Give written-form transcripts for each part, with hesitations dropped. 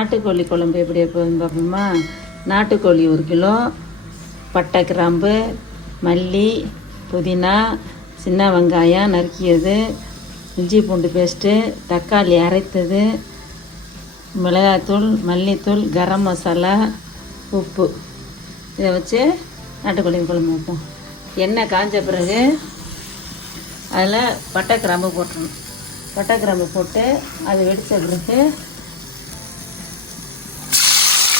நாட்டுக்கோழி குழம்பு எப்படி எப்போதுன்னு பார்ப்போமா. நாட்டுக்கோழி 1 கிலோ, பட்டை கிராம்பு, மல்லி, புதினா, சின்ன வெங்காயம் நறுக்கியது, இஞ்சி பூண்டு பேஸ்ட்டு, தக்காளி அரைத்தது, மிளகாத்தூள், மல்லித்தூள், கரம் மசாலா, உப்பு. இதை வச்சு நாட்டுக்கோழி குழம்பு வைப்போம். எண்ணெய் காஞ்ச பிறகு அதில் பட்டை கிராம்பு போட்டுடணும். பட்டை கிராம்பு போட்டு அது வெடித்த பிறகு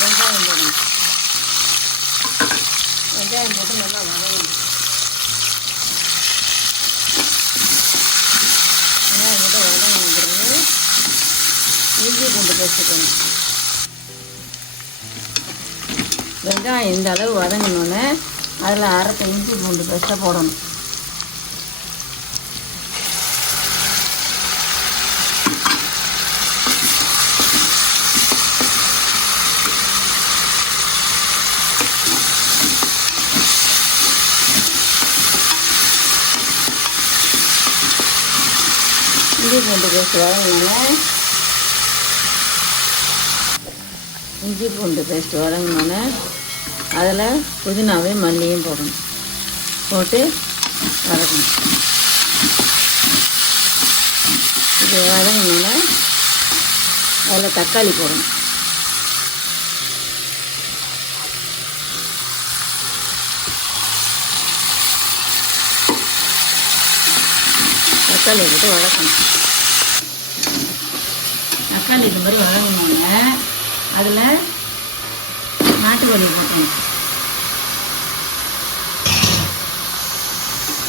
வெங்காயம் போடணும். வெங்காயம் போட்டு நல்லா வதங்கணும். வெங்காயம் போட்டு வதங்கின பிறகு இஞ்சி பூண்டு பேஸ்ட்டுக்கணும். வெங்காயம் இந்த அளவு வதங்கினோன்னே அதில் அரைத்த இஞ்சி பூண்டு பேஸ்ட்டை போடணும். இஞ்சி பூண்டு பேஸ்ட் வதங்கினோன்னே அதில் புதினாவையும் மல்லியும் போடணும். போட்டு வதக்கணும். இது வதங்கினோன்னே அதில் தக்காளி போடணும். தக்காளி போட்டு வதக்கணும். தக்காளி இது மாதிரி வதங்கினோடனே அதில் நாட்டுக்கோழி போட்டணும்.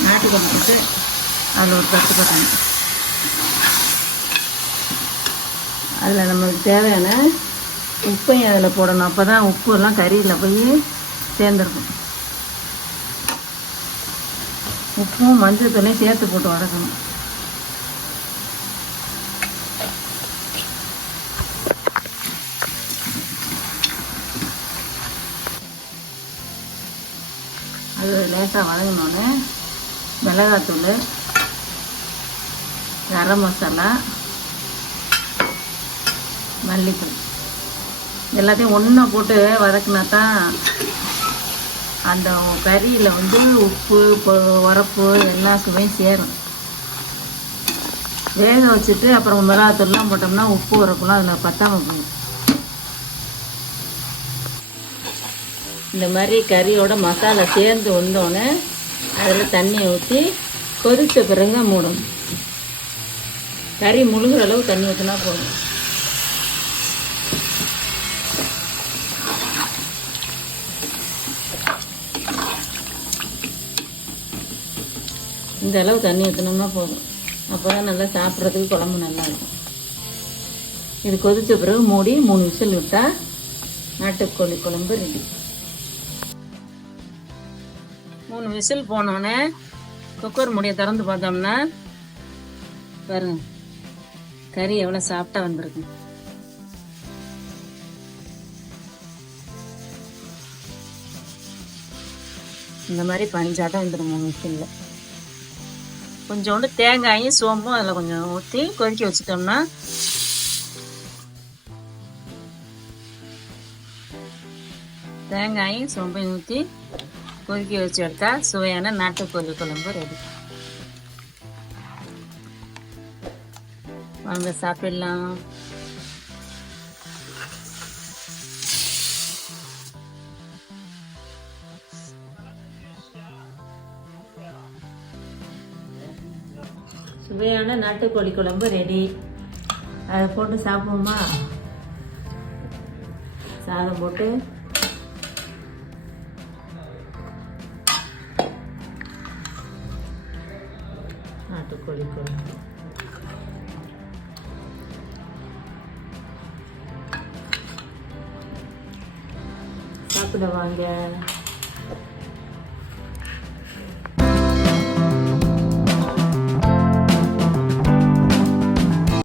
நாட்டுக்கோழி போட்டு அதில் ஒரு தட்டு போட்டணும். அதில் நம்மளுக்கு தேவையான உப்பையும் அதில் போடணும். அப்போ தான் உப்பு எல்லாம் கறியில் போய் சேர்ந்துருக்கும். உப்பும் மஞ்சள் தூளையும் சேர்த்து போட்டு வதக்கணும். அது லேசாக வதங்கினோடனே மிளகாத்தூள், கரம் மசாலா, மல்லித்தூள் எல்லாத்தையும் ஒன்றா போட்டு வதக்கினா தான் அந்த கறியில் உப்பு உரப்பு எல்லா சுவையும் சேரும். வேக வச்சுட்டு அப்புறம் மிளகாத்தூள்லாம் போட்டோம்னா உப்பு உரப்புலாம் அதில் பத்தாமல் போகும். இந்த மாதிரி கறியோட மசாலா சேர்ந்து வந்தோடனே அதில் தண்ணியை ஊற்றி கொதித்த பிறகு மூடணும். கறி முழுகிற அளவு தண்ணி ஊற்றினா போதும். இந்த அளவு தண்ணி ஊற்றினோம்னா போதும். அப்போ தான் நல்லா சாப்பிட்றதுக்கு குழம்பு நல்லா இருக்கும். இது கொதித்த பிறகு மூடி 3 விசில் விட்டால் நாட்டுக்கோழி குழம்பு ரெடி. 3 விசில் போனோடனே குக்கர் மூடியை திறந்து பார்த்தோம்னா பாருங்க கறி எவ்வளோ சாஃப்டாக வந்திருக்கு. இந்த மாதிரி பஞ்சாட்டம் வந்துடும் 3 விசிலில். கொஞ்சோண்டு தேங்காயும் சோம்பும் அதில் கொஞ்சம் ஊற்றி கொதிக்க வச்சுட்டோம்னா தேங்காயும் சோம்பையும் ஊற்றி கொதிக்க வச்சு எடுத்தா சுவையான நாட்டுக்கோழி குழம்பு ரெடி. வாங்க சாப்பிடலாம். சுவையான நாட்டுக்கோழி குழம்பு ரெடி. அதை போட்டு சாப்பிடுவோமா. சாதம் போட்டு நாட்டுக்கோழி குழம்பு சாப்பிட வாங்க.